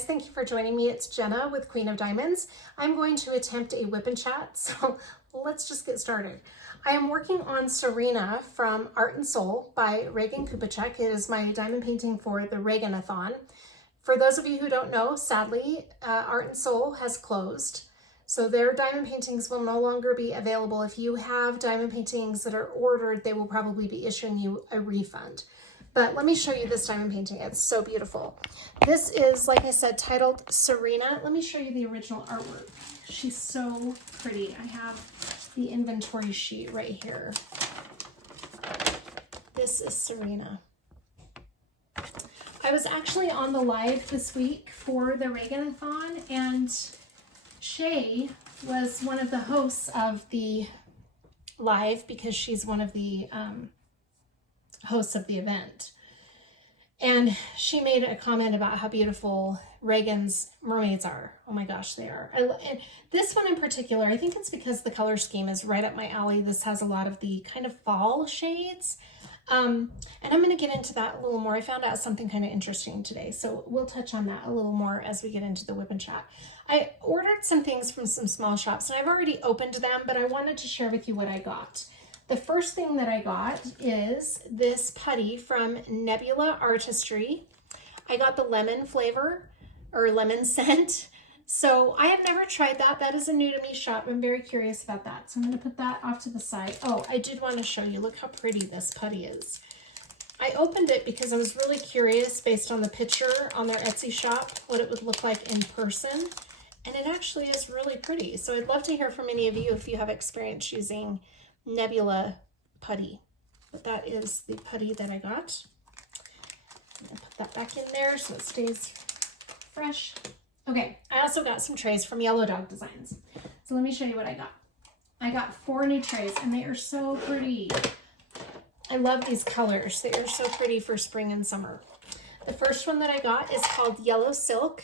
guys, thank you for joining me. It's Jenna with Queen of Diamonds. I'm going to attempt a WIP and Chat, so let's just get started. I am working on Sirena from Art and Soul by Regan Kubacek. It is my diamond painting for the Reganathon. For those of you who don't know, sadly, Art and Soul has closed. So their diamond paintings will no longer be available. If you have diamond paintings that are ordered, they will probably be issuing you a refund. But let me show you this diamond painting. It's so beautiful. This is, like I said, titled Sirena. Let me show you the original artwork. She's so pretty. I have the inventory sheet right here. This is Sirena. I was actually on the live this week for the Reganathon, and Shay was one of the hosts of the live because she's one of the hosts of the event. And she made a comment about how beautiful Regan's mermaids are. Oh my gosh, they are. And this one in particular, I think it's because the color scheme is right up my alley. This has a lot of the kind of fall shades. And I'm going to get into that a little more. I found out something kind of interesting today, so we'll touch on that a little more as we get into the WIP and Chat. I ordered some things from some small shops, and I've already opened them, but I wanted to share with you what I got. The first thing that I got is this putty from Nebula Artistry. I got the lemon flavor, or lemon scent. So I have never tried that. That is a new to me shop. I'm very curious about that. So I'm going to put that off to the side. Oh, I did want to show you. Look how pretty this putty is. I opened it because I was really curious based on the picture on their Etsy shop, what it would look like in person. And it actually is really pretty. So I'd love to hear from any of you if you have experience using Nebula putty. But that is the putty that I got. I'm going to put that back in there so it stays fresh. Okay, I also got some trays from Yellowdog Designs. So let me show you what I got. I got 4 new trays, and they are so pretty. I love these colors. They are so pretty for spring and summer. The first one that I got is called Yellow Silk,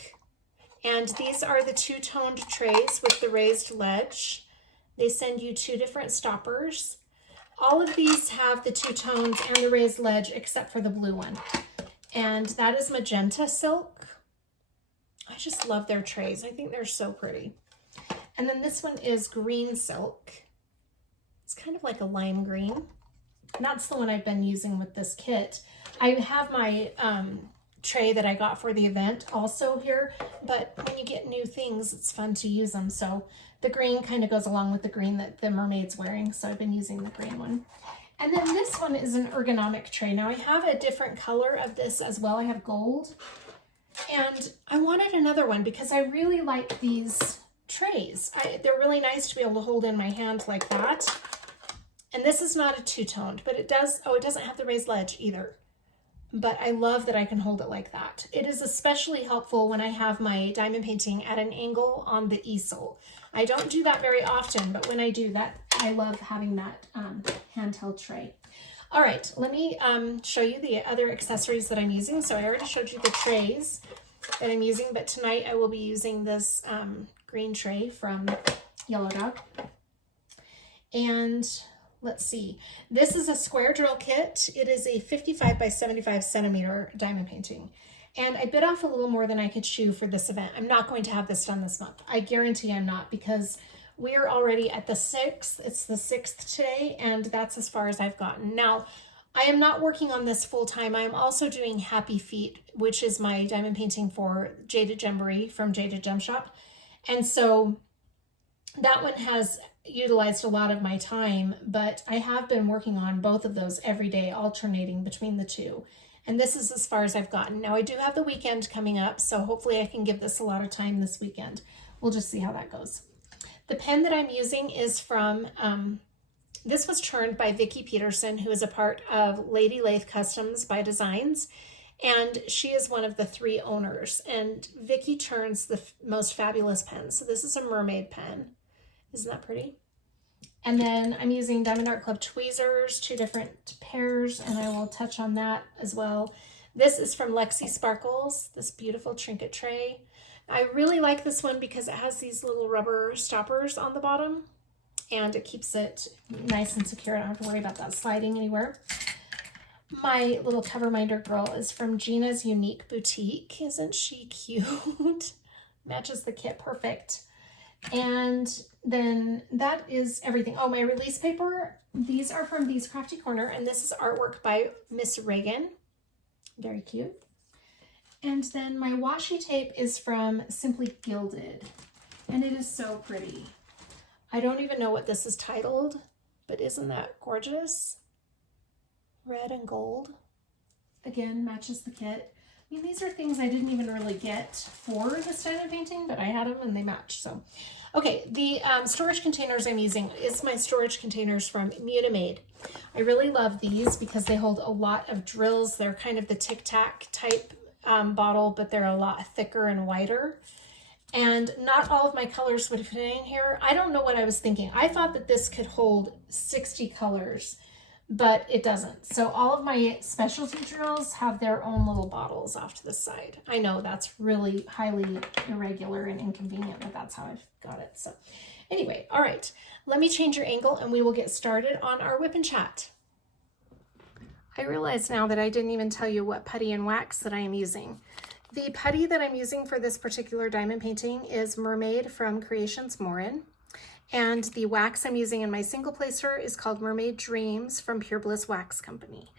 and these are the 2-toned trays with the raised ledge. They send you 2 different stoppers. All of these have the 2 tones and the raised ledge except for the blue one. And that is Magenta Silk. I just love their trays. I think they're so pretty. And then this one is Green Silk. It's kind of like a lime green. And that's the one I've been using with this kit. I have my tray that I got for the event also here, but when you get new things, it's fun to use them. So the green kind of goes along with the green that the mermaid's wearing. So I've been using the green one. And then this one is an ergonomic tray. Now I have a different color of this as well. I have gold. And I wanted another one because I really like these trays. They're really nice to be able to hold in my hand like that. And this is not a 2-toned, but it does, it doesn't have the raised ledge either. But I love that I can hold it like that. It is especially helpful when I have my diamond painting at an angle on the easel. I don't do that very often, but when I do that, I love having that handheld tray. All right, let me show you the other accessories that I'm using. So I already showed you the trays that I'm using, but tonight I will be using this green tray from Yellowdog. And let's see, this is a square drill kit. It is a 55 by 75 centimeter diamond painting. And I bit off a little more than I could chew for this event. I'm not going to have this done this month. I guarantee I'm not, because we are already at the 6th. It's the 6th today, and that's as far as I've gotten. Now, I am not working on this full time. I am also doing Happy Feet, which is my diamond painting for Jaded Gembery from Jaded Gem Shop. And so that one has utilized a lot of my time, but I have been working on both of those every day, alternating between the two. And this is as far as I've gotten. Now, I do have the weekend coming up, so hopefully I can give this a lot of time this weekend. We'll just see how that goes. The pen that I'm using is from, this was turned by Vicki Peterson, who is a part of Lady Lathe Customs by Designs, and she is one of the 3 owners. And Vicki turns the most fabulous pens. So this is a mermaid pen. Isn't that pretty? And then I'm using Diamond Art Club tweezers, 2 different pairs, and I will touch on that as well. This is from Lexi Sparkles, this beautiful trinket tray. I really like this one because it has these little rubber stoppers on the bottom, and it keeps it nice and secure. I don't have to worry about that sliding anywhere. My little cover minder girl is from Gina's Unique Boutique. Isn't she cute? Matches the kit perfect. And then that is everything. Oh, my release paper. These are from These Crafty Corner, and this is artwork by Miss Regan. Very cute. And then my washi tape is from Simply Gilded, and it is so pretty. I don't even know what this is titled, but isn't that gorgeous? Red and gold. Again, matches the kit. I mean, these are things I didn't even really get for this diamond painting, but I had them and they match. So, okay, the storage containers I'm using is my storage containers from Munimade. I really love these because they hold a lot of drills. They're kind of the Tic Tac type bottle, but they're a lot thicker and wider. And not all of my colors would fit in here. I don't know what I was thinking. I thought that this could hold 60 colors, but it doesn't. So all of my specialty drills have their own little bottles off to the side. I know that's really highly irregular and inconvenient, but that's how I've got it. So anyway, all right, let me change your angle and we will get started on our WIP and Chat. I realize now that I didn't even tell you what putty and wax that I am using. The putty that I'm using for this particular diamond painting is Mermaid from Creations Morin. And the wax I'm using in my single placer is called Mermaid Dreams from Pure Bliss Wax Company.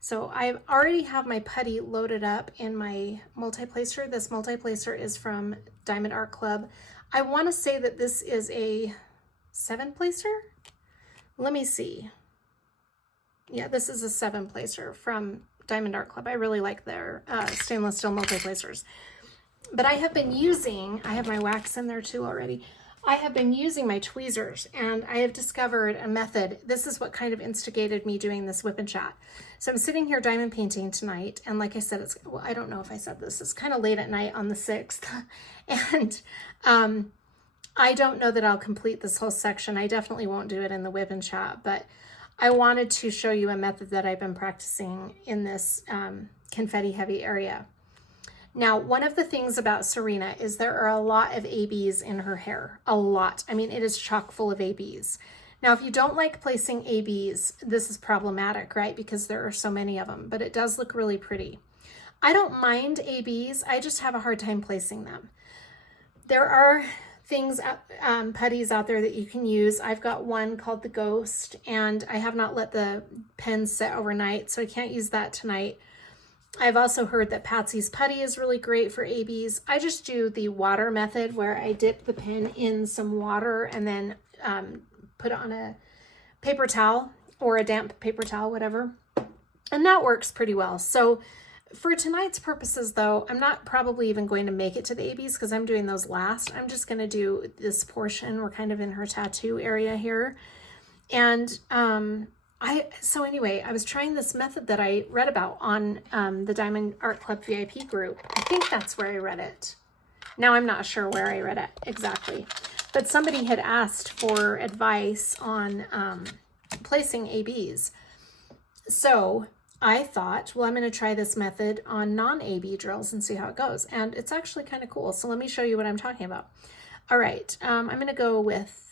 So I already have my putty loaded up in my multi-placer. This multi-placer is from Diamond Art Club. I want to say that this is a 7-placer. Let me see. Yeah, this is a 7-placer from Diamond Art Club. I really like their stainless steel multi-placers. But I have been using, I have my wax in there too already. I have been using my tweezers and I have discovered a method. This is what kind of instigated me doing this WIP and Chat. So I'm sitting here diamond painting tonight. And like I said, it's, well, I don't know if I said this, it's kind of late at night on the 6th. And I don't know that I'll complete this whole section. I definitely won't do it in the WIP and Chat, but I wanted to show you a method that I've been practicing in this confetti heavy area. Now, one of the things about Sirena is there are a lot of ABs in her hair, a lot. I mean, it is chock full of ABs. Now, if you don't like placing ABs, this is problematic, right? Because there are so many of them, but it does look really pretty. I don't mind ABs, I just have a hard time placing them. There are things, putties out there that you can use. I've got one called the Ghost, and I have not let the pen set overnight, so I can't use that tonight. I've also heard that Patsy's Putty is really great for ABs. I just do the water method where I dip the pen in some water and then put it on a paper towel or a damp paper towel, whatever. And that works pretty well. So for tonight's purposes though, I'm not probably even going to make it to the ABs because I'm doing those last. I'm just going to do this portion. We're kind of in her tattoo area here. And so anyway, I was trying this method that I read about on the Diamond Art Club VIP group. I think that's where I read it. Now I'm not sure where I read it exactly, but somebody had asked for advice on placing ABs. So I thought, well, I'm going to try this method on non-AB drills and see how it goes. And it's actually kind of cool. So let me show you what I'm talking about. All right, I'm going to go with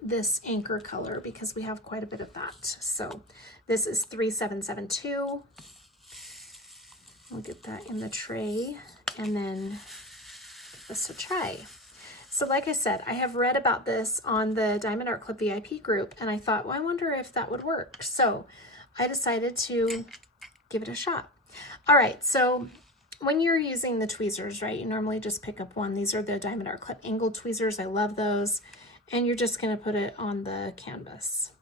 this anchor color because we have quite a bit of that. So this is 3772. We'll get that in the tray and then give this a try. So like I said, I have read about this on the Diamond Art Club VIP group and I thought, well, I wonder if that would work. So I decided to give it a shot. All right, so when you're using the tweezers, right, you normally just pick up one. These are the Diamond Art Club angled tweezers. I love those. And you're just going to put it on the canvas.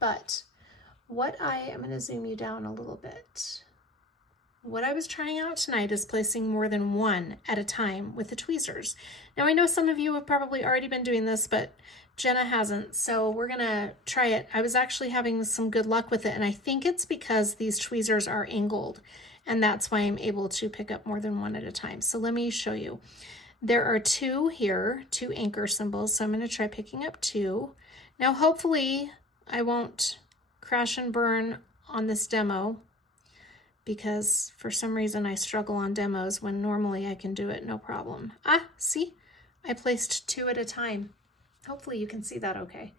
But what I'm going to zoom you down a little bit. What I was trying out tonight is placing more than one at a time with the tweezers. Now I know some of you have probably already been doing this, but Jenna hasn't, so we're going to try it. I was actually having some good luck with it, and I think it's because these tweezers are angled, and that's why I'm able to pick up more than one at a time. So let me show you. There are two here, two anchor symbols, so I'm going to try picking up two. Now hopefully I won't crash and burn on this demo because for some reason I struggle on demos when normally I can do it no problem. Ah, see? I placed two at a time. Hopefully you can see that okay.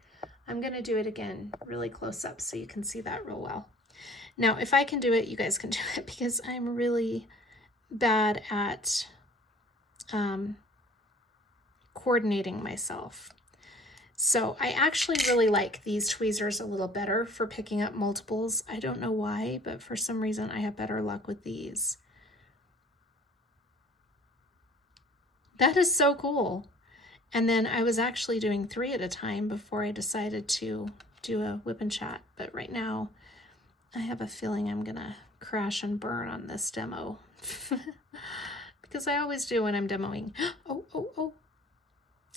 I'm going to do it again really close up so you can see that real well. Now, if I can do it, you guys can do it, because I'm really bad at coordinating myself. So I actually really like these tweezers a little better for picking up multiples. I don't know why, but for some reason I have better luck with these. That is so cool. And then I was actually doing 3 at a time before I decided to do a WIP and Chat. But right now I have a feeling I'm gonna crash and burn on this demo. Because I always do when I'm demoing. Oh.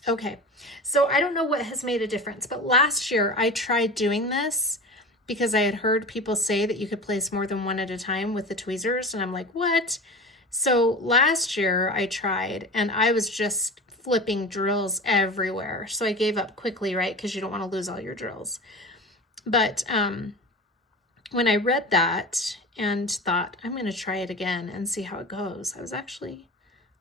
Okay, so I don't know what has made a difference, but last year I tried doing this because I had heard people say that you could place more than one at a time with the tweezers, and I'm like, what? So last year I tried, and I was just flipping drills everywhere. So I gave up quickly, right? Because you don't want to lose all your drills. But when I read that and thought, I'm going to try it again and see how it goes, I was actually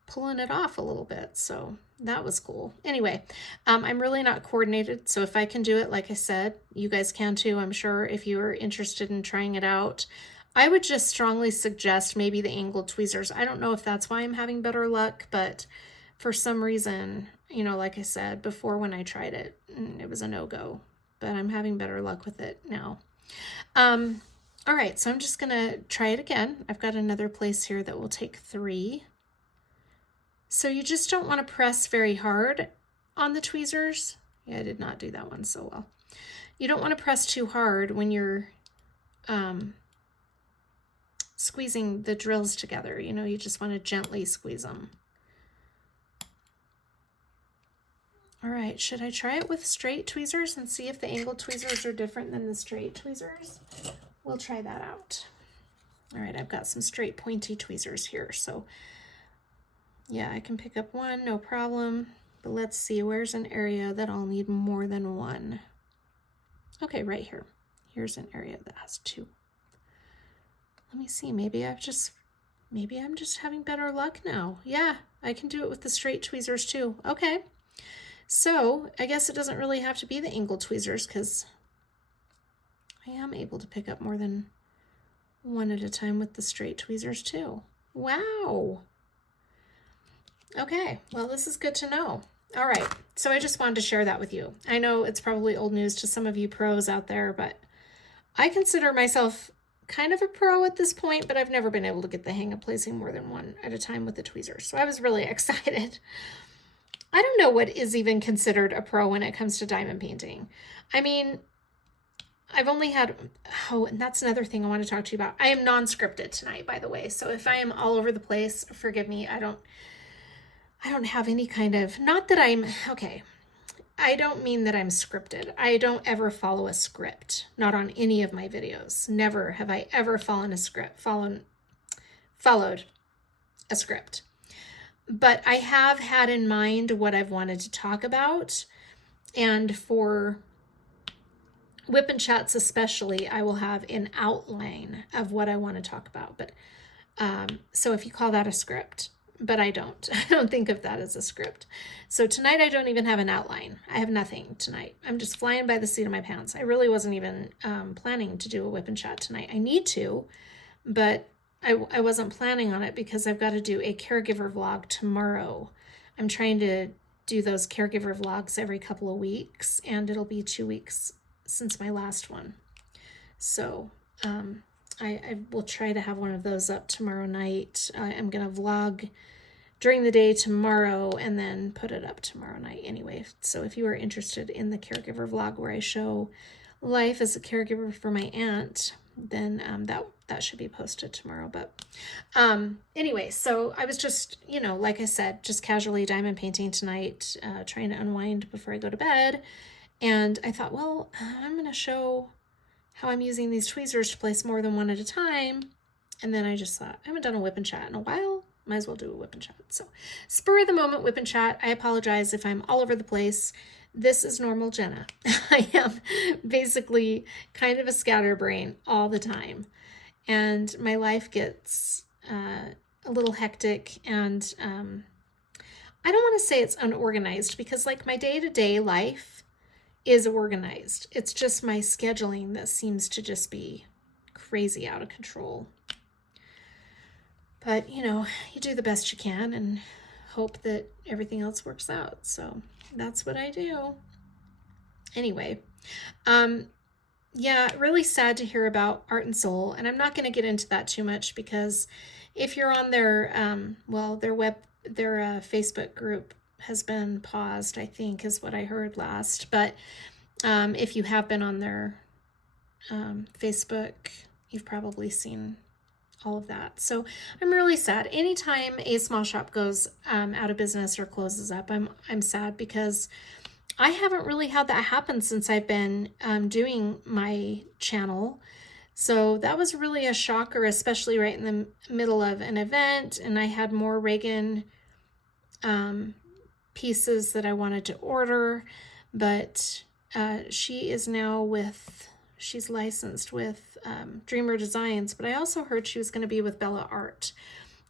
pulling it off a little bit. So that was cool. Anyway, I'm really not coordinated. So if I can do it, like I said, you guys can too, I'm sure, if you are interested in trying it out. I would just strongly suggest maybe the angled tweezers. I don't know if that's why I'm having better luck, but for some reason, you know, like I said before, when I tried it, it was a no-go, but I'm having better luck with it now. All right, so I'm just gonna try it again. I've got another place here that will take 3. So you just don't want to press very hard on the tweezers. Yeah, I did not do that one so well. You don't want to press too hard when you're squeezing the drills together. You know, you just want to gently squeeze them. All right, should I try it with straight tweezers and see if the angled tweezers are different than the straight tweezers? We'll try that out. All right, I've got some straight pointy tweezers here, so yeah, I can pick up one, no problem. But let's see, where's an area that I'll need more than one? Okay, right here. Here's an area that has 2. Let me see, maybe I'm just having better luck now. Yeah, I can do it with the straight tweezers too. Okay, so I guess it doesn't really have to be the angled tweezers, because I am able to pick up more than one at a time with the straight tweezers too. Wow. Okay, well, this is good to know. All right, so I just wanted to share that with you. I know it's probably old news to some of you pros out there, but I consider myself kind of a pro at this point, but I've never been able to get the hang of placing more than one at a time with the tweezers. So I was really excited. I don't know what is even considered a pro when it comes to diamond painting. I mean, I've only had, oh, and that's another thing I want to talk to you about. I am non-scripted tonight, by the way. So if I am all over the place, forgive me. I don't have any kind of, not that I'm, okay, I don't mean that I'm scripted. I don't ever follow a script, not on any of my videos. Never have I ever followed a script. But I have had in mind what I've wanted to talk about. And for WIP and Chats especially, I will have an outline of what I want to talk about. But so if you call that a script, but I don't think of that as a script. So tonight I don't even have an outline. I have nothing tonight. I'm just flying by the seat of my pants. I really wasn't even planning to do a WIP and Chat tonight. I need to, but I wasn't planning on it because I've got to do a caregiver vlog tomorrow. I'm trying to do those caregiver vlogs every couple of weeks, and it'll be 2 weeks since my last one. So I will try to have one of those up tomorrow night. I'm going to vlog during the day tomorrow and then put it up tomorrow night anyway. So if you are interested in the caregiver vlog where I show life as a caregiver for my aunt, then that should be posted tomorrow. But anyway, so I was just, you know, like I said, just casually diamond painting tonight, trying to unwind before I go to bed. And I thought, well, I'm going to show how I'm using these tweezers to place more than one at a time. And then I just thought, I haven't done a WIP and Chat in a while. Might as well do a WIP and Chat. So spur of the moment WIP and Chat. I apologize if I'm all over the place. This is normal Jenna. I am basically kind of a scatterbrain all the time. And my life gets a little hectic, and I don't want to say it's unorganized, because like my day-to-day life is organized. It's just my scheduling that seems to just be crazy out of control. But, you know, you do the best you can and hope that everything else works out. So that's what I do. Anyway, yeah, really sad to hear about Art and Soul, and I'm not going to get into that too much because if you're on their, well, their Facebook group has been paused, I think is what I heard last. But if you have been on their Facebook, you've probably seen all of that. So I'm really sad. Anytime a small shop goes out of business or closes up, I'm sad because I haven't really had that happen since I've been doing my channel. So that was really a shocker, especially right in the middle of an event. And I had more Regan pieces that I wanted to order, but she is now she's licensed with Dreamer Designs, but I also heard she was going to be with Bella Art.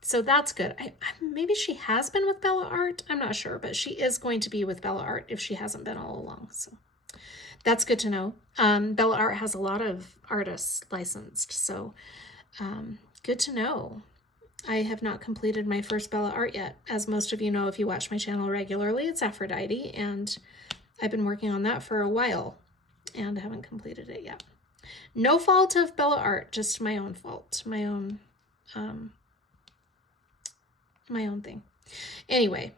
So that's good. Maybe she has been with Bella Art. I'm not sure, but she is going to be with Bella Art if she hasn't been all along. So that's good to know. Bella Art has a lot of artists licensed, so good to know. I have not completed my first Bella Art yet. As most of you know, if you watch my channel regularly, it's Aphrodite, and I've been working on that for a while and haven't completed it yet. No fault of Bella Art, just my own fault, my own thing. Anyway,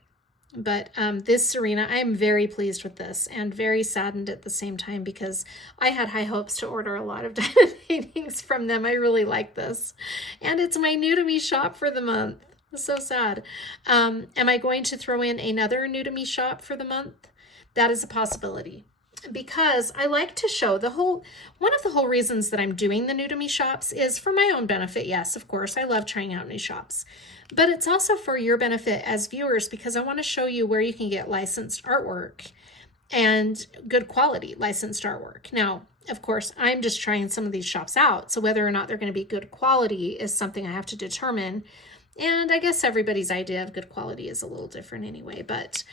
but this Sirena, I am very pleased with this and very saddened at the same time because I had high hopes to order a lot of diamond paintings from them. I really like this. And it's my new to me shop for the month. So sad. Am I going to throw in another new to me shop for the month? That is a possibility. Because I like to show one of the whole reasons that I'm doing the new to me shops is for my own benefit. Yes, of course, I love trying out new shops, but it's also for your benefit as viewers because I want to show you where you can get licensed artwork and good quality licensed artwork. Now, of course, I'm just trying some of these shops out, so whether or not they're going to be good quality is something I have to determine. And I guess everybody's idea of good quality is a little different anyway, but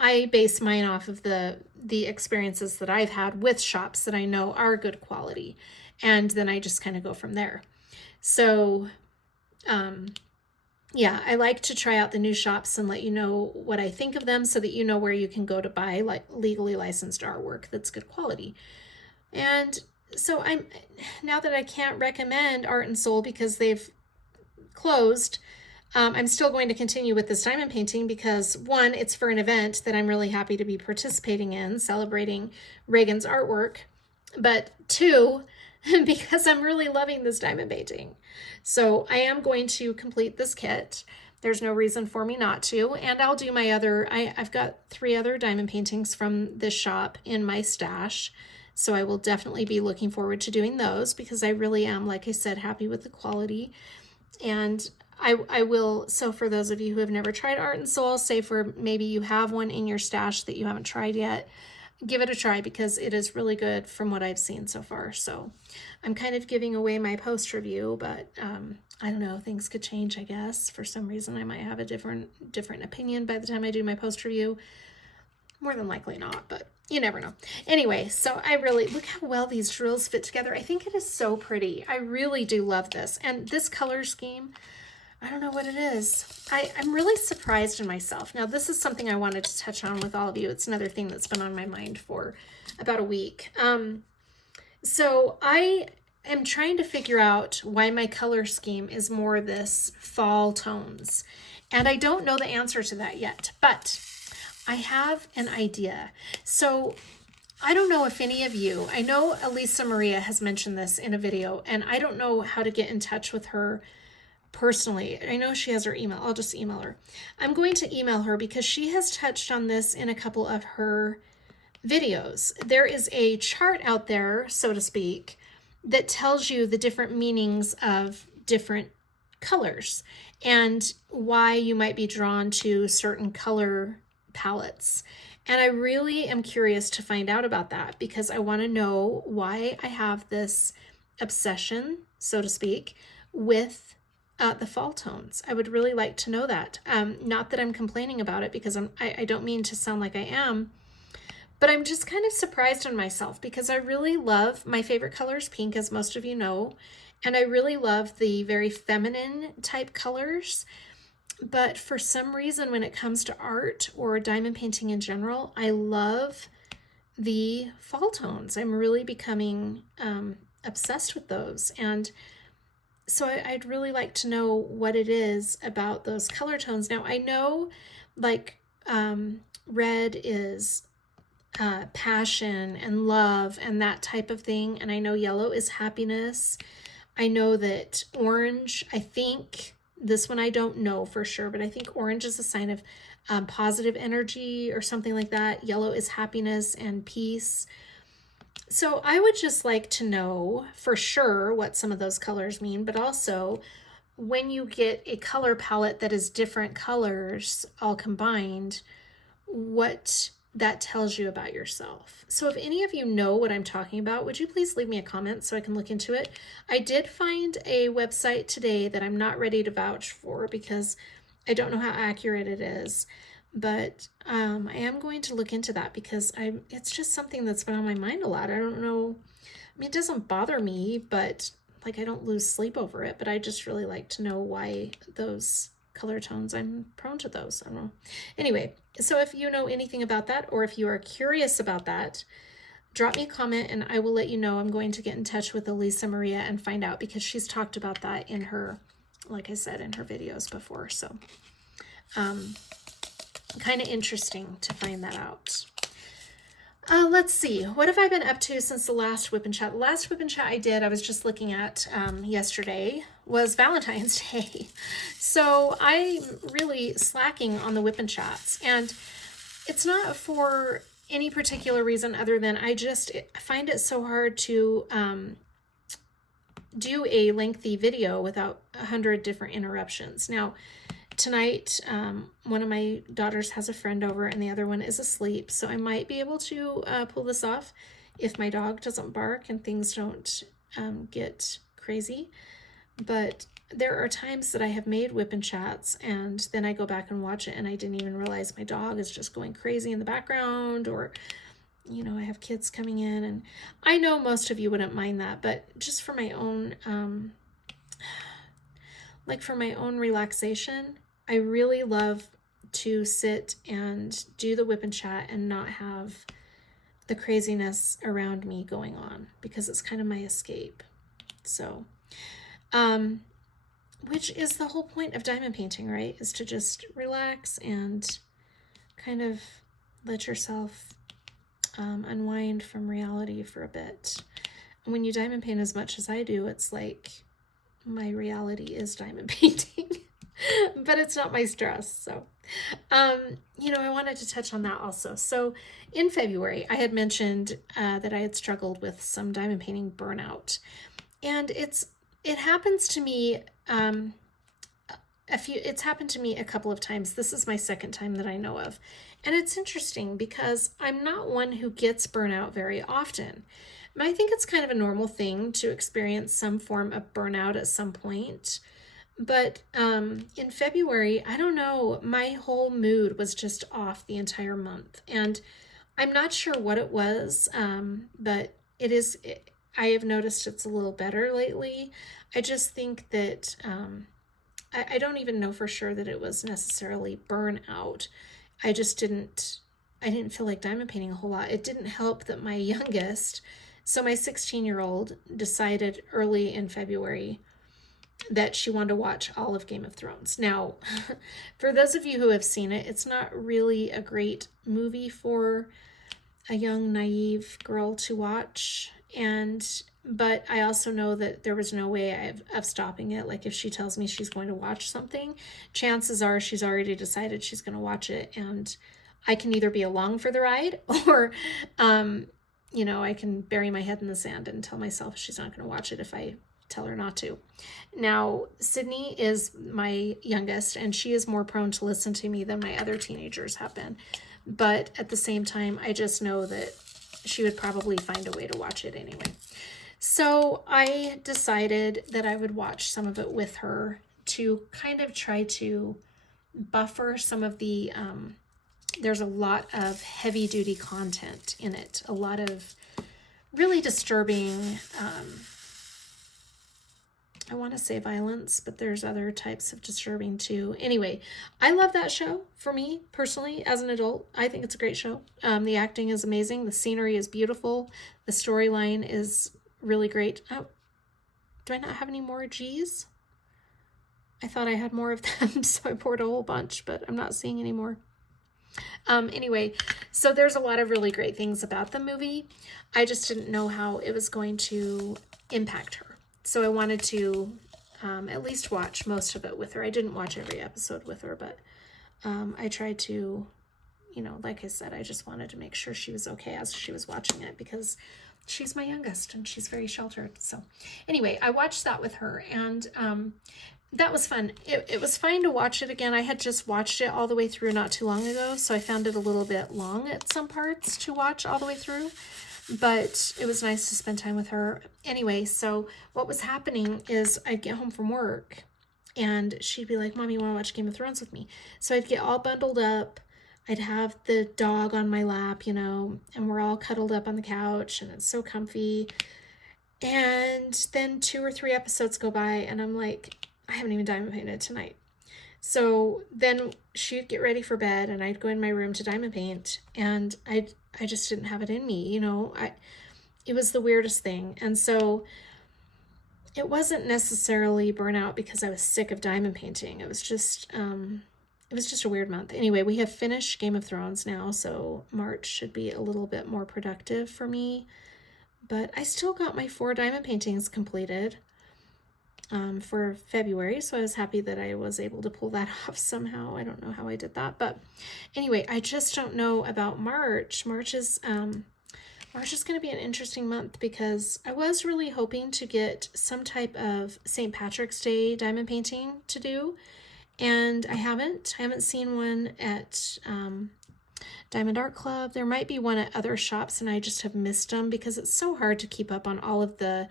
I base mine off of the experiences that I've had with shops that I know are good quality. And then I just kind of go from there. So, yeah, I like to try out the new shops and let you know what I think of them so that you know where you can go to buy like legally licensed artwork that's good quality. And so now that I can't recommend Art and Soul because they've closed, I'm still going to continue with this diamond painting because one, it's for an event that I'm really happy to be participating in, celebrating Regan's artwork, but two, because I'm really loving this diamond painting. So I am going to complete this kit. There's no reason for me not to, and I'll do my I've got 3 other diamond paintings from this shop in my stash, so I will definitely be looking forward to doing those because I really am, like I said, happy with the quality. And I will, so for those of you who have never tried Art and Soul, say for maybe you have one in your stash that you haven't tried yet, give it a try because it is really good from what I've seen so far. So I'm kind of giving away my post review, but I don't know, things could change, I guess. For some reason, I might have a different opinion by the time I do my post review. More than likely not, but you never know. Anyway, so I really, look how well these drills fit together. I think it is so pretty. I really do love this. And this color scheme, I don't know what it is. I'm really surprised in myself. Now, this is something I wanted to touch on with all of you. It's another thing that's been on my mind for about a week. So I am trying to figure out why my color scheme is more this fall tones. And I don't know the answer to that yet, but I have an idea. So I don't know if any of you, I know Elisa Maria has mentioned this in a video, and I don't know how to get in touch with her personally. I know she has her email. I'll just email her. I'm going to email her because she has touched on this in a couple of her videos. There is a chart out there, so to speak, that tells you the different meanings of different colors and why you might be drawn to certain color palettes. And I really am curious to find out about that because I want to know why I have this obsession, so to speak, with the fall tones. I would really like to know that. Not that I'm complaining about it because I don't mean to sound like I am, But I'm just kind of surprised on myself because I really love, my favorite color is pink, as most of you know, and I really love the very feminine type colors. But for some reason, when it comes to art or diamond painting in general, I love the fall tones. I'm really becoming obsessed with those. And so I'd really like to know what it is about those color tones. Now, I know like red is passion and love and that type of thing. And I know yellow is happiness. I know that orange, I think, this one I don't know for sure, but I think orange is a sign of positive energy or something like that. Yellow is happiness and peace. So I would just like to know for sure what some of those colors mean, but also when you get a color palette that is different colors all combined, what that tells you about yourself. So if any of you know what I'm talking about, would you please leave me a comment so I can look into it? I did find a website today that I'm not ready to vouch for because I don't know how accurate it is, but I am going to look into that because it's just something that's been on my mind a lot. I don't know. I mean, it doesn't bother me, but like I don't lose sleep over it, but I just really like to know why those color tones, I'm prone to those. I don't know. Anyway, so if you know anything about that, or if you are curious about that, drop me a comment and I will let you know. I'm going to get in touch with Elisa Maria and find out because she's talked about that in her, like I said, in her videos before. So kind of interesting to find that out. Let's see, what have I been up to since the last WIP and Chat? The last WIP and Chat I was just looking at yesterday, was Valentine's Day. So I'm really slacking on the WIP and Chats. And it's not for any particular reason other than I find it so hard to do a lengthy video without 100 different interruptions. Now, tonight, one of my daughters has a friend over and the other one is asleep. So I might be able to pull this off if my dog doesn't bark and things don't get crazy. But there are times that I have made WIP and Chats and then I go back and watch it and I didn't even realize my dog is just going crazy in the background, or, you know, I have kids coming in, and I know most of you wouldn't mind that, but just for my own, for my own relaxation, I really love to sit and do the WIP and Chat and not have the craziness around me going on because it's kind of my escape. So, which is the whole point of diamond painting, right? Is to just relax and kind of let yourself unwind from reality for a bit. And when you diamond paint as much as I do, it's like my reality is diamond painting. But it's not my stress. So, you know, I wanted to touch on that also. So in February, I had mentioned that I had struggled with some diamond painting burnout. And it happens to me, it's happened to me a couple of times. This is my second time that I know of. And it's interesting because I'm not one who gets burnout very often. I think it's kind of a normal thing to experience some form of burnout at some point. But in February, I don't know, my whole mood was just off the entire month. And I'm not sure what it was, but I have noticed it's a little better lately. I just think that I don't even know for sure that it was necessarily burnout. I didn't feel like diamond painting a whole lot. It didn't help that my youngest, so my 16-year-old, decided early in February that she wanted to watch all of Game of Thrones. Now, for those of you who have seen it, it's not really a great movie for a young, naive girl to watch. But I also know that there was no way of stopping it. Like if she tells me she's going to watch something, chances are she's already decided she's going to watch it. And I can either be along for the ride or, you know, I can bury my head in the sand and tell myself she's not going to watch it if I tell her not to. Now, Sydney is my youngest, and she is more prone to listen to me than my other teenagers have been. But at the same time, I just know that she would probably find a way to watch it anyway. So I decided that I would watch some of it with her to kind of try to buffer some of the there's a lot of heavy duty content in it, a lot of really disturbing, I want to say violence, but there's other types of disturbing too. Anyway, I love that show. For me personally, as an adult, I think it's a great show. The acting is amazing. The scenery is beautiful. The storyline is really great. Oh, do I not have any more G's? I thought I had more of them, so I poured a whole bunch, but I'm not seeing any more. Anyway, so there's a lot of really great things about the movie. I just didn't know how it was going to impact her. So I wanted to at least watch most of it with her. I didn't watch every episode with her, but I tried to, you know, like I said, I just wanted to make sure she was okay as she was watching it, because she's my youngest and she's very sheltered. So anyway, I watched that with her, and that was fun. It was fine to watch it again. I had just watched it all the way through not too long ago, so I found it a little bit long at some parts to watch all the way through. But it was nice to spend time with her. Anyway, so what was happening is I'd get home from work and she'd be like, Mom, you want to watch Game of Thrones with me? So I'd get all bundled up. I'd have the dog on my lap, you know, and we're all cuddled up on the couch and it's so comfy. And then 2 or 3 episodes go by and I'm like, I haven't even diamond painted tonight. So then she'd get ready for bed and I'd go in my room to diamond paint, and I just didn't have it in me, you know. It was the weirdest thing. And so it wasn't necessarily burnout because I was sick of diamond painting. It was just a weird month. Anyway, we have finished Game of Thrones now, so March should be a little bit more productive for me. But I still got my 4 diamond paintings completed for February, so I was happy that I was able to pull that off somehow. I don't know how I did that, but anyway, I just don't know about March. March is going to be an interesting month because I was really hoping to get some type of St. Patrick's Day diamond painting to do, and I haven't seen one at Diamond Art Club. There might be one at other shops and I just have missed them because it's so hard to keep up on all of the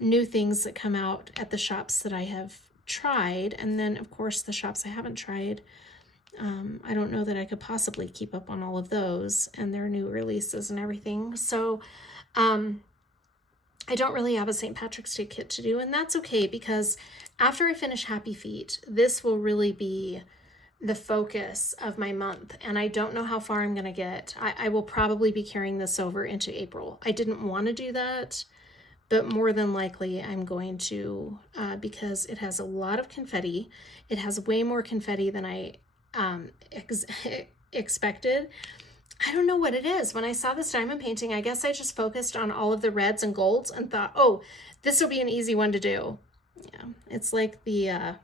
new things that come out at the shops that I have tried, and then of course the shops I haven't tried. I don't know that I could possibly keep up on all of those and their new releases and everything. So I don't really have a St. Patrick's Day kit to do, and that's okay because after I finish Happy Feet, this will really be the focus of my month, and I don't know how far I'm going to get. I will probably be carrying this over into April. I didn't want to do that, but more than likely I'm going to, because it has a lot of confetti. It has way more confetti than I expected. I don't know what it is. When I saw this diamond painting, I guess I just focused on all of the reds and golds and thought, oh, this will be an easy one to do. Yeah, it's like the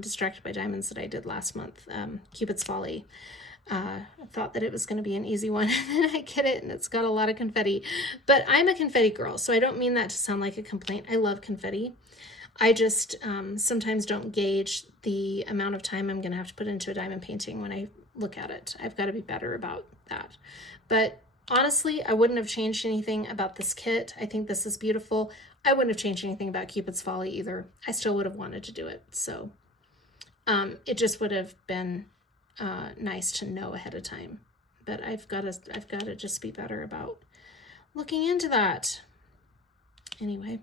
Distracted by Diamonds that I did last month, Cupid's Folly. I thought that it was going to be an easy one, and then I get it and it's got a lot of confetti. But I'm a confetti girl, so I don't mean that to sound like a complaint. I love confetti. I just sometimes don't gauge the amount of time I'm going to have to put into a diamond painting when I look at it. I've got to be better about that. But honestly, I wouldn't have changed anything about this kit. I think this is beautiful. I wouldn't have changed anything about Cupid's Folly either. I still would have wanted to do it. So it just would have been nice to know ahead of time, but I've got to just be better about looking into that. Anyway,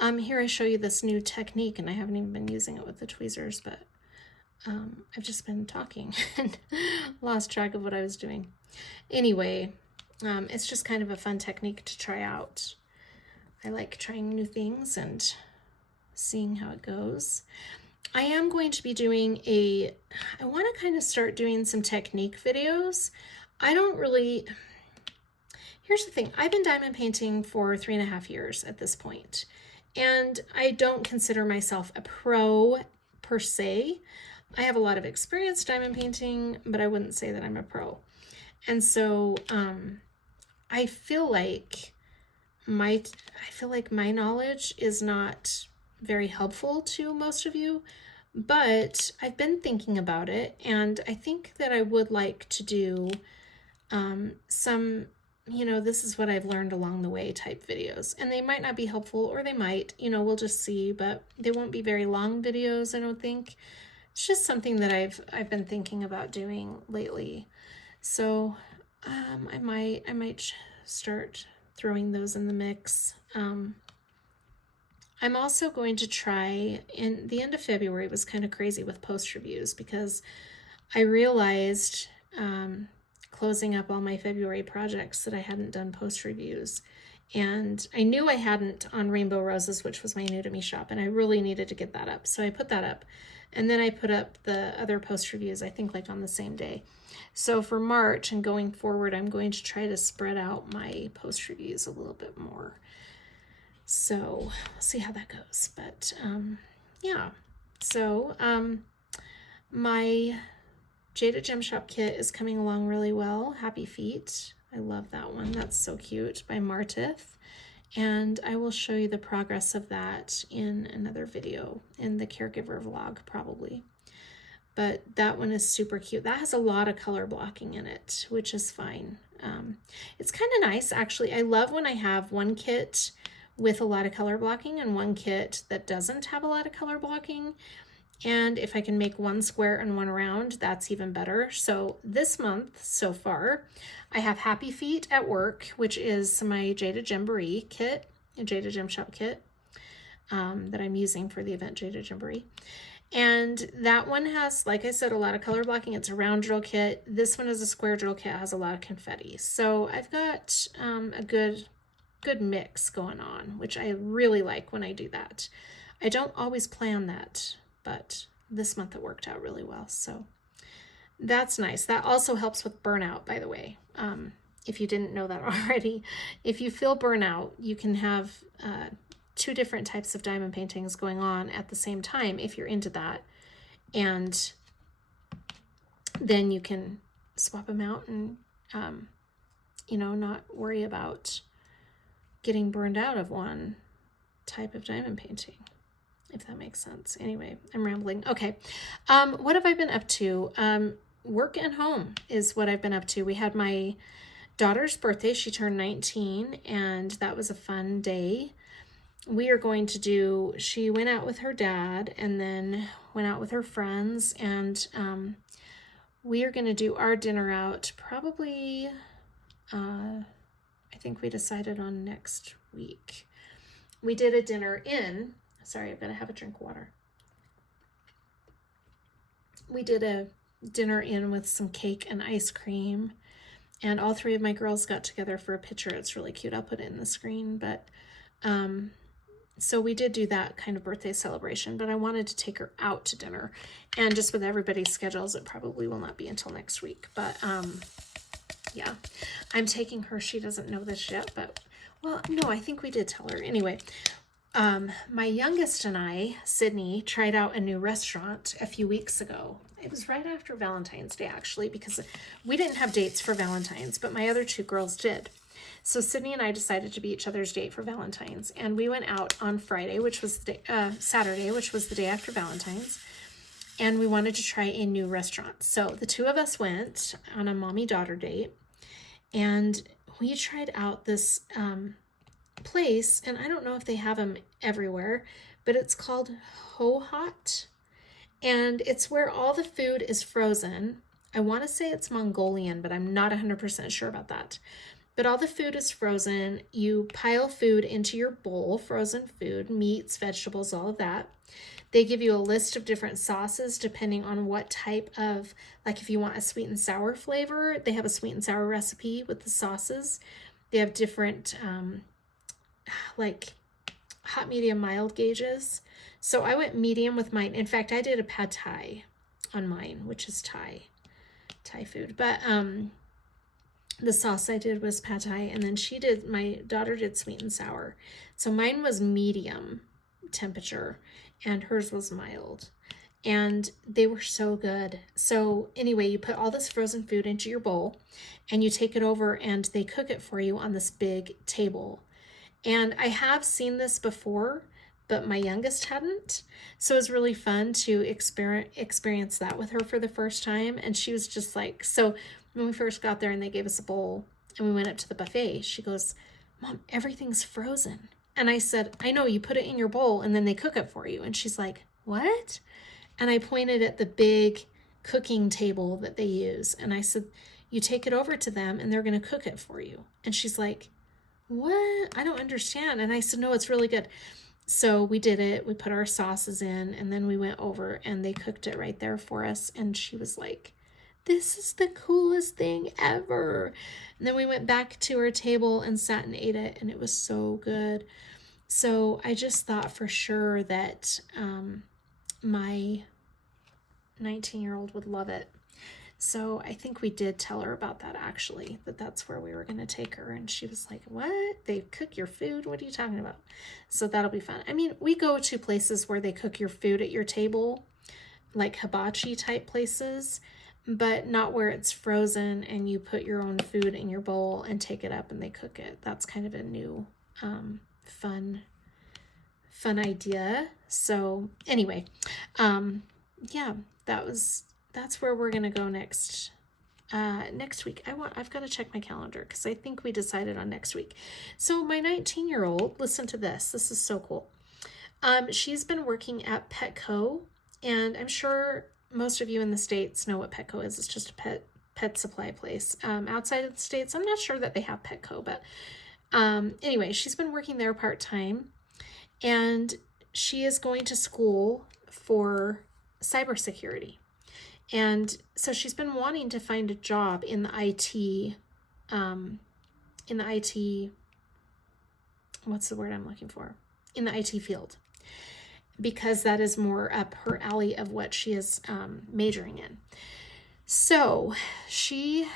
here I show you this new technique, and I haven't even been using it with the tweezers, but I've just been talking and lost track of what I was doing. Anyway, it's just kind of a fun technique to try out. I like trying new things and seeing how it goes. I am going to be doing I want to kind of start doing some technique videos. Here's the thing. I've been diamond painting for 3.5 years at this point, and I don't consider myself a pro per se. I have a lot of experience diamond painting, but I wouldn't say that I'm a pro. And so I feel like my knowledge is not very helpful to most of you, but I've been thinking about it, and I think that I would like to do some, this is what I've learned along the way type videos, and they might not be helpful, or they might, we'll just see, but they won't be very long videos, I don't think. It's just something that I've been thinking about doing lately. So I might start throwing those in the mix. I'm also going to try, in the end of February was kind of crazy with post reviews because I realized closing up all my February projects that I hadn't done post reviews. And I knew I hadn't on Rainbow Roses, which was my new to me shop, and I really needed to get that up. So I put that up. And then I put up the other post reviews, I think like on the same day. So for March and going forward, I'm going to try to spread out my post reviews a little bit more. So we'll see how that goes. But yeah, so my Jada Gem Shop kit is coming along really well. Happy Feet. I love that one. That's so cute, by Martith. And I will show you the progress of that in another video, in the caregiver vlog probably. But that one is super cute. That has a lot of color blocking in it, which is fine. It's kind of nice, actually. I love when I have one kit with a lot of color blocking and one kit that doesn't have a lot of color blocking. And if I can make one square and one round, that's even better. So this month so far, I have Happy Feet at Work, which is my Jada Jamboree kit, a Jada Gem Shop kit that I'm using for the event Jada Jamboree. And that one has, like I said, a lot of color blocking. It's a round drill kit. This one is a square drill kit, has a lot of confetti. So I've got a good mix going on, which I really like when I do that. I don't always plan that, but this month it worked out really well. So that's nice. That also helps with burnout, by the way. If you didn't know that already, if you feel burnout, you can have two different types of diamond paintings going on at the same time if you're into that. And then you can swap them out and, you know, not worry about getting burned out of one type of diamond painting, if that makes sense. Anyway, I'm rambling. Okay. What have I been up to? Work and home is what I've been up to. We had my daughter's birthday. She turned 19, and that was a fun day. We are going to do, she went out with her dad and then went out with her friends, and we are going to do our dinner out probably, I think we decided on next week. We did a dinner in, sorry, I'm going to have a drink of water. We did a dinner in with some cake and ice cream, and all three of my girls got together for a picture. It's really cute. I'll put it in the screen, but so we did do that kind of birthday celebration, but I wanted to take her out to dinner, and just with everybody's schedules, it probably will not be until next week. But yeah, I'm taking her. She doesn't know this yet, but well, no, I think we did tell her. Anyway, my youngest and I, Sydney, tried out a new restaurant a few weeks ago. It was right after Valentine's Day, actually, because we didn't have dates for Valentine's, but my other two girls did. So Sydney and I decided to be each other's date for Valentine's, and we went out on Friday, which was the day, Saturday, which was the day after Valentine's, and we wanted to try a new restaurant. So the two of us went on a mommy-daughter date, and we tried out this place, and I don't know if they have them everywhere, but it's called Ho Hot, and it's where all the food is frozen. I want to say it's Mongolian, but I'm not 100% sure about that. But all the food is frozen. You pile food into your bowl, frozen food, meats, vegetables, all of that. They give you a list of different sauces depending on what type of, like if you want a sweet and sour flavor, they have a sweet and sour recipe with the sauces. They have different like hot, medium, mild gauges. So I went medium with mine. In fact, I did a pad thai on mine, which is Thai food. But the sauce I did was pad thai, and then my daughter did sweet and sour. So mine was medium temperature and hers was mild, and they were so good. So anyway, you put all this frozen food into your bowl and you take it over and they cook it for you on this big table. And I have seen this before, but my youngest hadn't. So it was really fun to experience that with her for the first time. And she was just like, so when we first got there and they gave us a bowl and we went up to the buffet, she goes, "Mom, everything's frozen." And I said, "I know, you put it in your bowl and then they cook it for you." And she's like, "What?" And I pointed at the big cooking table that they use. And I said, you take it over to them and they're going to cook it for you. And she's like, what? I don't understand. And I said, no, it's really good. So we did it. We put our sauces in, and then we went over and they cooked it right there for us. And she was like, this is the coolest thing ever. And then we went back to our table and sat and ate it, and it was so good. So I just thought for sure that my 19-year-old would love it. So I think we did tell her about that, actually, that that's where we were going to take her. And she was like, what? They cook your food? What are you talking about? So that'll be fun. I mean, we go to places where they cook your food at your table, like hibachi type places, but not where it's frozen and you put your own food in your bowl and take it up and they cook it. That's kind of a new fun idea. So anyway, yeah, that's where we're gonna go next week. I've got to check my calendar because I think we decided on next week. So my 19-year-old, listen to this. This is so cool. She's been working at Petco, and I'm sure most of you in the States know what Petco is. It's just a pet supply place. Outside of the States, I'm not sure that they have Petco, but anyway, she's been working there part-time, and she is going to school for cybersecurity. And so she's been wanting to find a job in the IT, what's the word I'm looking for? In the IT field, because that is more up her alley of what she is majoring in. So she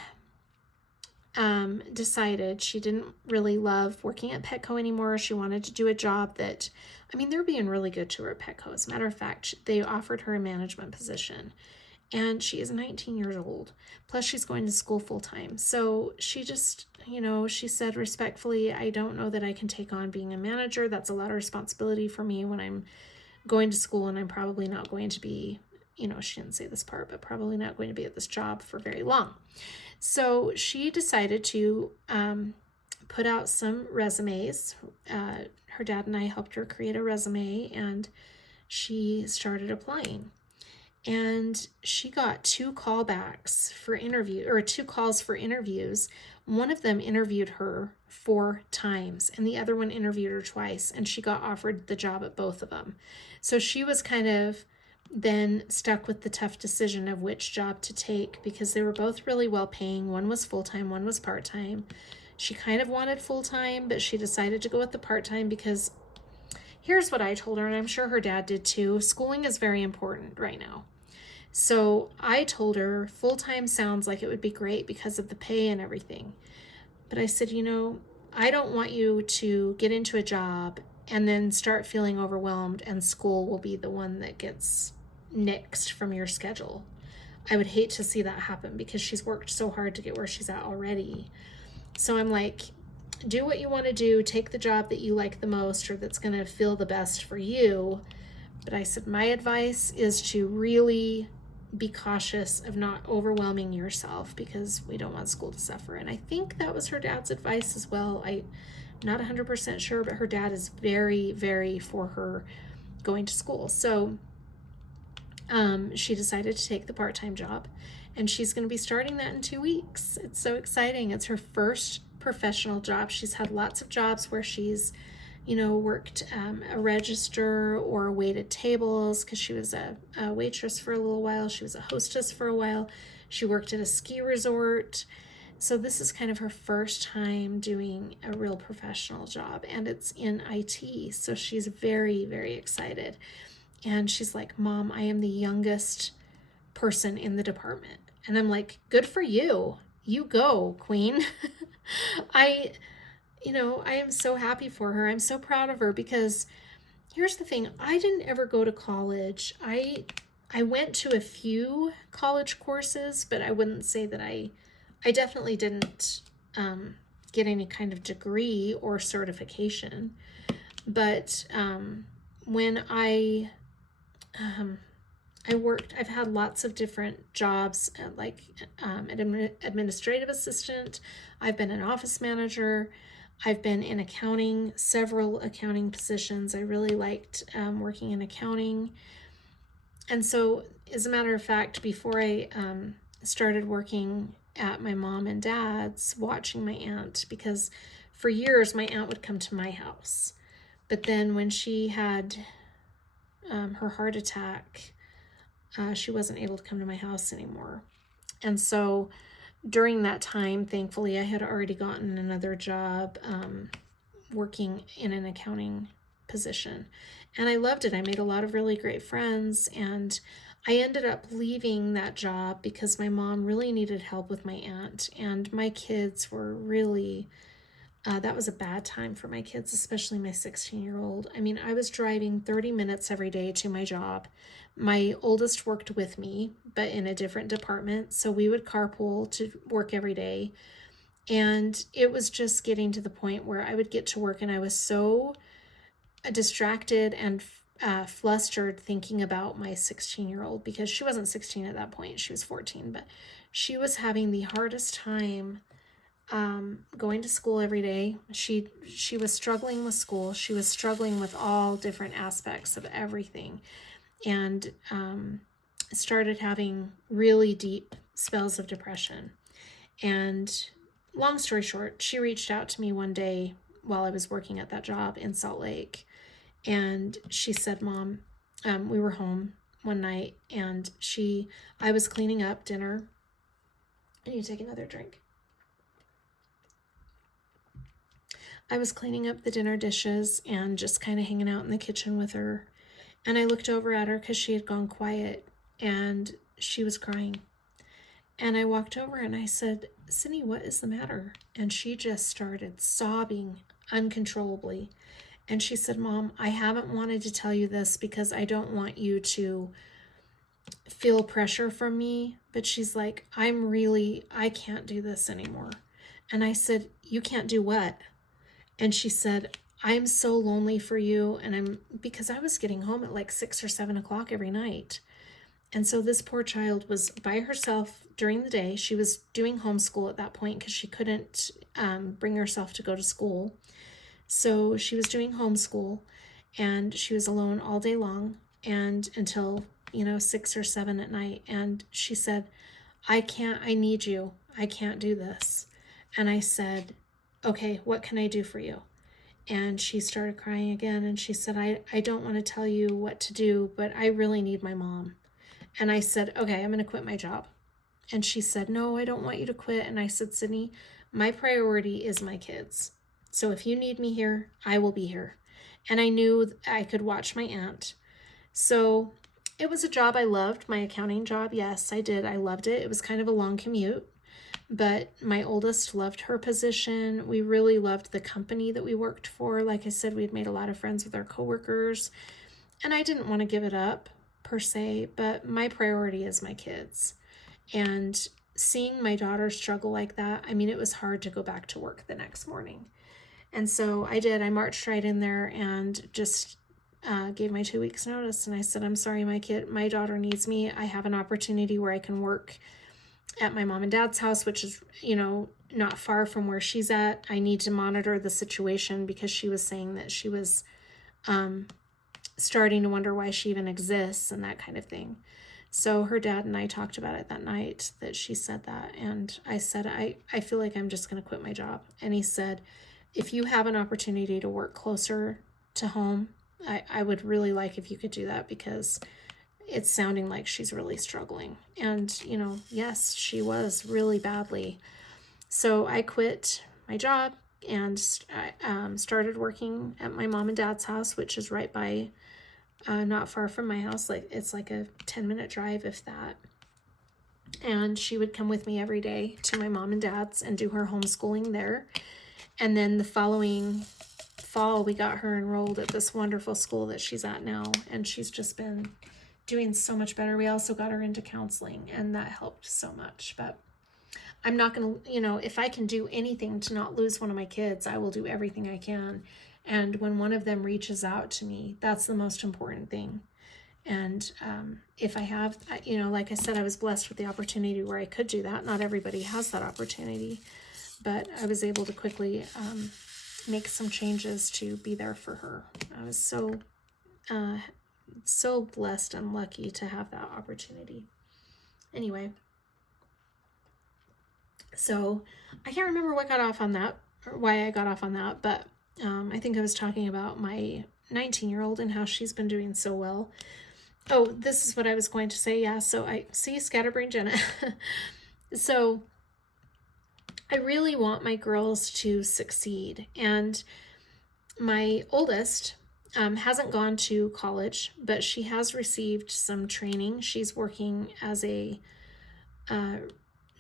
decided she didn't really love working at Petco anymore. She wanted to do a job that, I mean, they're being really good to her at Petco. As a matter of fact, they offered her a management position. And she is 19 years old. Plus, she's going to school full time. So she just, she said respectfully, I don't know that I can take on being a manager. That's a lot of responsibility for me when I'm going to school, and I'm probably not going to be, she didn't say this part, but probably not going to be at this job for very long. So she decided to put out some resumes. Her dad and I helped her create a resume, and she started applying. And she got 2 calls for interviews. One of them interviewed her 4 times, and the other one interviewed her twice, and she got offered the job at both of them. So she was kind of then stuck with the tough decision of which job to take, because they were both really well paying. One was full-time, one was part-time. She kind of wanted full-time, but she decided to go with the part-time because here's what I told her, and I'm sure her dad did too. Schooling is very important right now. So I told her full-time sounds like it would be great because of the pay and everything. But I said, I don't want you to get into a job and then start feeling overwhelmed and school will be the one that gets nixed from your schedule. I would hate to see that happen because she's worked so hard to get where she's at already. So I'm like, do what you want to do, take the job that you like the most or that's going to feel the best for you. But I said, my advice is to really be cautious of not overwhelming yourself because we don't want school to suffer. And I think that was her dad's advice as well. I'm not 100% sure, but her dad is very, very for her going to school. So she decided to take the part-time job, and she's going to be starting that in 2 weeks. It's so exciting. It's her first professional job. She's had lots of jobs where she's worked a register or waited tables because she was a waitress for a little while. She was a hostess for a while. She worked at a ski resort. So this is kind of her first time doing a real professional job, and it's in IT. So she's very, very excited. And she's like, Mom, I am the youngest person in the department. And I'm like, good for you. You go, Queen. I am so happy for her. I'm so proud of her because here's the thing. I didn't ever go to college. I went to a few college courses, but I wouldn't say that I definitely didn't get any kind of degree or certification. But when I worked, I've had lots of different jobs, like an administrative assistant. I've been an office manager. I've been in accounting, several accounting positions. I really liked working in accounting. And so, as a matter of fact, before I started working at my mom and dad's watching my aunt, because for years my aunt would come to my house. But then when she had her heart attack, she wasn't able to come to my house anymore. And so during that time, thankfully, I had already gotten another job working in an accounting position. And I loved it. I made a lot of really great friends, and I ended up leaving that job because my mom really needed help with my aunt, and my kids were really, that was a bad time for my kids, especially my 16-year-old. I mean, I was driving 30 minutes every day to my job. My oldest worked with me, but in a different department, so we would carpool to work every day. And it was just getting to the point where I would get to work and I was so distracted and flustered thinking about my 16-year-old, because she wasn't 16 at that point, she was 14, but she was having the hardest time going to school every day. She was struggling with school. She was struggling with all different aspects of everything, and started having really deep spells of depression. And long story short, she reached out to me one day while I was working at that job in Salt Lake, and she said, Mom, we were home one night, and I was cleaning up dinner. I need to take another drink. I was cleaning up the dinner dishes and just kind of hanging out in the kitchen with her. And I looked over at her because she had gone quiet and she was crying. And I walked over and I said, Sydney, what is the matter? And she just started sobbing uncontrollably. And she said, Mom, I haven't wanted to tell you this because I don't want you to feel pressure from me. But she's like, I can't do this anymore. And I said, you can't do what? And she said, I'm so lonely for you. And because I was getting home at like 6 or 7 o'clock every night. And so this poor child was by herself during the day. She was doing homeschool at that point because she couldn't bring herself to go to school. So she was doing homeschool, and she was alone all day long and until, 6 or 7 at night. And she said, I need you. I can't do this. And I said, okay, what can I do for you? And she started crying again. And she said, I don't want to tell you what to do, but I really need my mom. And I said, okay, I'm going to quit my job. And she said, no, I don't want you to quit. And I said, Sydney, my priority is my kids. So if you need me here, I will be here. And I knew I could watch my aunt. So it was a job I loved, my accounting job. Yes, I did. I loved it. It was kind of a long commute. But my oldest loved her position. We really loved the company that we worked for. Like I said, we had made a lot of friends with our coworkers. And I didn't want to give it up per se, but my priority is my kids. And seeing my daughter struggle like that, I mean, it was hard to go back to work the next morning. And so I did. I marched right in there and just gave my 2 weeks notice. And I said, I'm sorry, my daughter needs me. I have an opportunity where I can work at my mom and dad's house, which is, not far from where she's at. I need to monitor the situation because she was saying that she was starting to wonder why she even exists and that kind of thing. So her dad and I talked about it that night that she said that. And I said, I feel like I'm just going to quit my job. And he said, if you have an opportunity to work closer to home, I would really like if you could do that, because it's sounding like she's really struggling. And, yes, she was really badly. So I quit my job and started working at my mom and dad's house, which is right by, not far from my house. It's like a 10-minute drive, if that. And she would come with me every day to my mom and dad's and do her homeschooling there. And then the following fall, we got her enrolled at this wonderful school that she's at now. And she's just been doing so much better. We also got her into counseling, and that helped so much. But I'm not going to, if I can do anything to not lose one of my kids, I will do everything I can. And when one of them reaches out to me, that's the most important thing. And if I have, like I said, I was blessed with the opportunity where I could do that. Not everybody has that opportunity, but I was able to quickly make some changes to be there for her. I was so blessed and lucky to have that opportunity. Anyway, So I can't remember what got off on that, or why I got off on that, but I think I was talking about my 19-year-old and how she's been doing so well. Oh, this is what I was going to say. Yeah, so I see Scatterbrain Jenna. So I really want my girls to succeed. And my oldest hasn't gone to college, but she has received some training. She's working as a,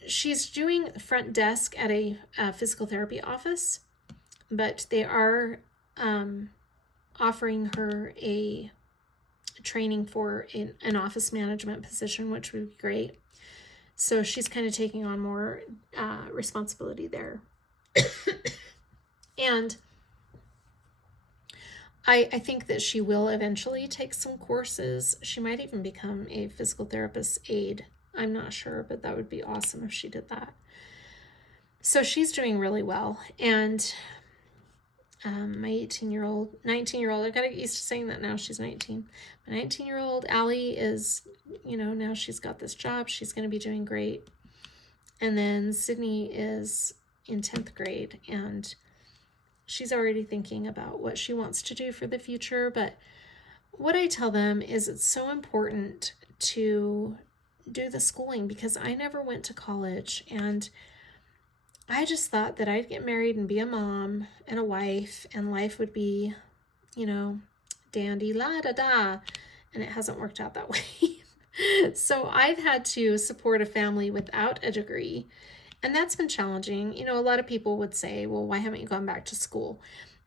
she's doing front desk at a physical therapy office, but they are offering her a training for an office management position, which would be great. So she's kind of taking on more responsibility there. And I think that she will eventually take some courses. She might even become a physical therapist aide. I'm not sure, but that would be awesome if she did that. So she's doing really well. And my 19-year-old, I gotta get used to saying that now, she's 19. My 19-year-old Allie is, now she's got this job, she's gonna be doing great. And then Sydney is in 10th grade, and she's already thinking about what she wants to do for the future. But what I tell them is it's so important to do the schooling, because I never went to college, and I just thought that I'd get married and be a mom and a wife, and life would be, dandy la da da, and it hasn't worked out that way. So I've had to support a family without a degree, and that's been challenging. A lot of people would say, well, why haven't you gone back to school?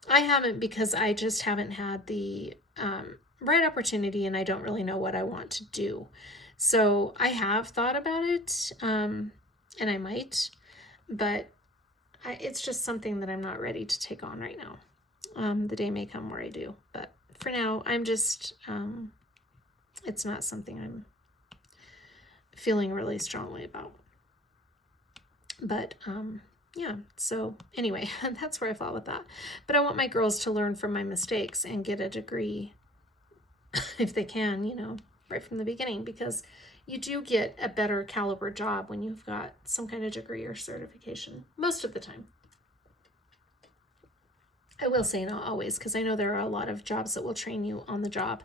I haven't, because I just haven't had the right opportunity, and I don't really know what I want to do. So I have thought about it, and I might, but it's just something that I'm not ready to take on right now. The day may come where I do, but for now, I'm just, it's not something I'm feeling really strongly about. But yeah, so anyway, that's where I thought with that. But I want my girls to learn from my mistakes and get a degree if they can, right from the beginning, because you do get a better caliber job when you've got some kind of degree or certification, most of the time. I will say not always, because I know there are a lot of jobs that will train you on the job,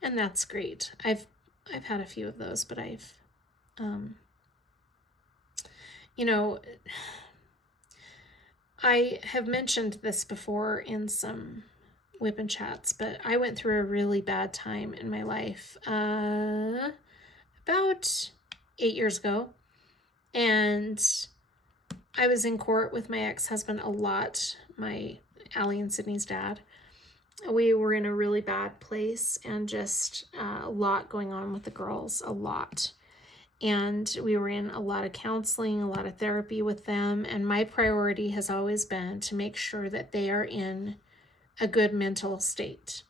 and that's great. I've had a few of those, but I've I have mentioned this before in some WIP and Chats, but I went through a really bad time in my life about 8 years ago, and I was in court with my ex-husband a lot, my Allie and Sydney's dad. We were in a really bad place, and just a lot going on with the girls, a lot. And we were in a lot of counseling, a lot of therapy with them. And my priority has always been to make sure that they are in a good mental state.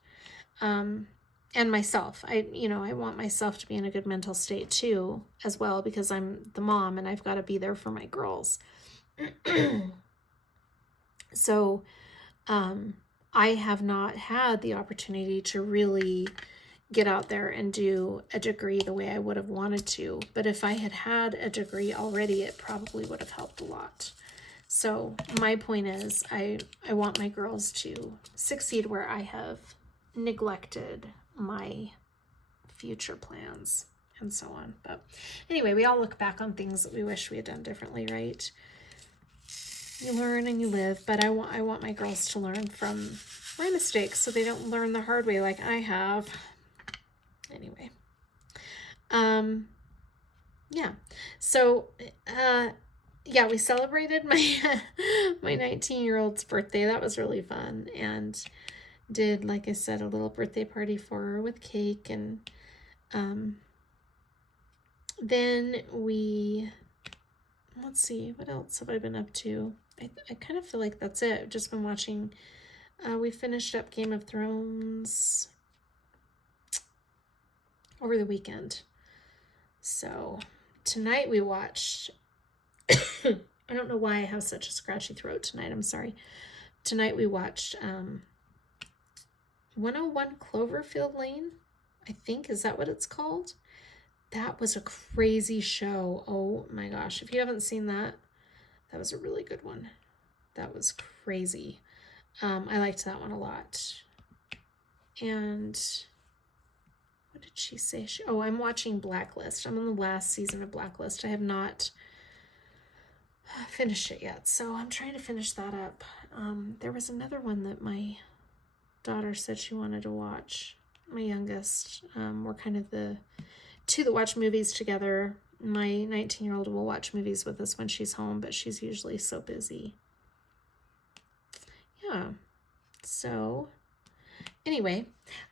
And myself, I want myself to be in a good mental state too, as well, because I'm the mom and I've got to be there for my girls. So, I have not had the opportunity to really get out there and do a degree the way I would have wanted to. But if I had had a degree already, it probably would have helped a lot. So my point is, I want my girls to succeed where I have neglected my future plans and so on. But anyway, we all look back on things that we wish we had done differently, right? You learn and you live, but I want my girls to learn from my mistakes so they don't learn the hard way like I have. Anyway, yeah, so, yeah, we celebrated my, my 19-year-old's birthday. That was really fun, and did, like I said, a little birthday party for her with cake, and, then let's see, what else have I been up to? I kind of feel like that's it. I've just been watching, we finished up Game of Thrones over the weekend. So tonight we watched, I don't know why I have such a scratchy throat tonight. I'm sorry. Tonight we watched 101 Cloverfield Lane, I think. Is that what it's called? That was a crazy show. Oh my gosh. If you haven't seen that, That was a really good one. That was crazy. I liked that one a lot. And what did she say? Oh, I'm watching Blacklist. I'm on the last season of Blacklist. I have not finished it yet, so I'm trying to finish that up. There was another one that my daughter said she wanted to watch. My youngest. We're kind of the two that watch movies together. My 19-year-old will watch movies with us when she's home, but she's usually so busy. Yeah. So anyway,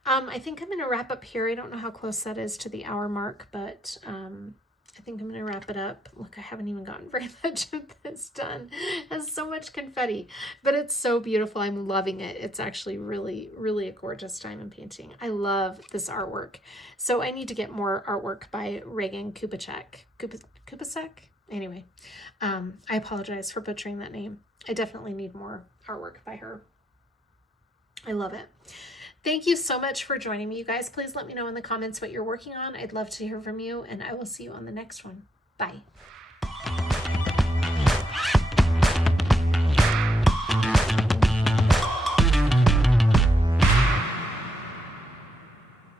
I think I'm going to wrap up here. I don't know how close that is to the hour mark, but I think I'm going to wrap it up. Look, I haven't even gotten very much of this done. It has so much confetti, but it's so beautiful. I'm loving it. It's actually really, really a gorgeous diamond painting. I love this artwork. So I need to get more artwork by Regan Kubacek. Kubacek? Anyway, I apologize for butchering that name. I definitely need more artwork by her. I love it. Thank you so much for joining me, you guys. Please let me know in the comments what you're working on. I'd love to hear from you, and I will see you on the next one. Bye.